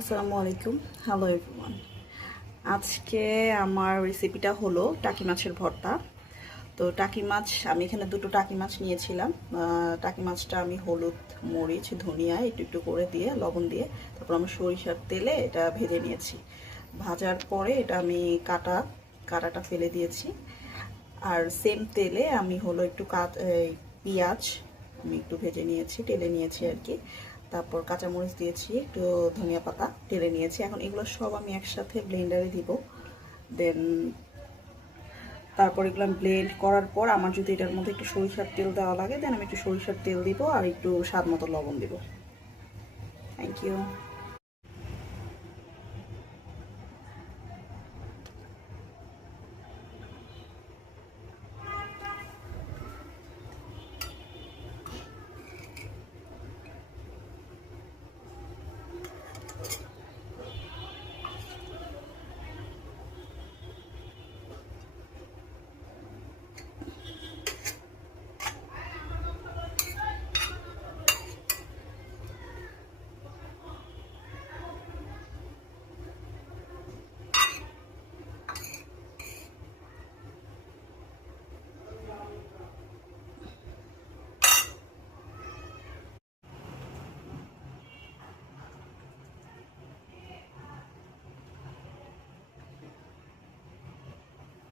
আসসালামু আলাইকুম। Hello everyone. আজকে আমার রেসিপিটা হলো টাকি মাছের ভর্তা। তো টাকি মাছ আমি এখানে দুটো টাকি মাছ নিয়েছিলাম। টাকি মাছটা আমি হলুদ, মরিচ, ধনিয়া একটু একটু করে দিয়ে লবণ দিয়ে তারপর আমি সরিষার তেলে এটা ভেজে নিয়েছি। ভাজার পরে এটা আমি কাটাটা ফেলে দিয়েছি। আর সেম তেলে আমি হলো একটু পেঁয়াজ আমি একটু ভেজে নিয়েছি, টেলে নিয়েছি আর কি। তারপর কাঁচামরিচ দিয়েছি, একটু ধনিয়া পাতা টেলে নিয়েছি। এখন এগুলো সব আমি একসাথে ব্লেন্ডারে দিব। দেন তারপর এগুলো ব্লেন্ড করার পর আমার যদি এটার মধ্যে একটু সরিষার তেল দেওয়া লাগে দেন আমি একটু সরিষার তেল দিব আর একটু স্বাদ মতো লবণ দিব। Thank you.